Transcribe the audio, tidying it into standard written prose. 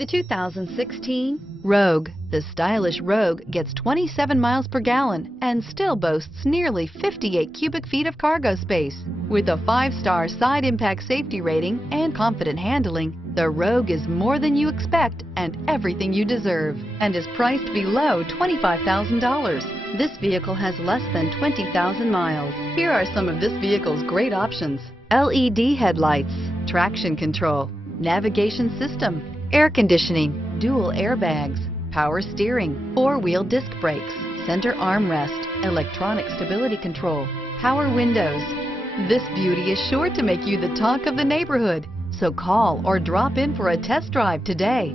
The 2016 Rogue. The stylish Rogue gets 27 miles per gallon and still boasts nearly 58 cubic feet of cargo space. With a 5-star side impact safety rating and confident handling, the Rogue is more than you expect and everything you deserve, and is priced below $25,000. This vehicle has less than 20,000 miles. Here are some of this vehicle's great options: LED headlights, traction control, navigation system, air conditioning, dual airbags, power steering, 4-wheel disc brakes, center armrest, electronic stability control, power windows. This beauty is sure to make you the talk of the neighborhood. So call or drop in for a test drive today.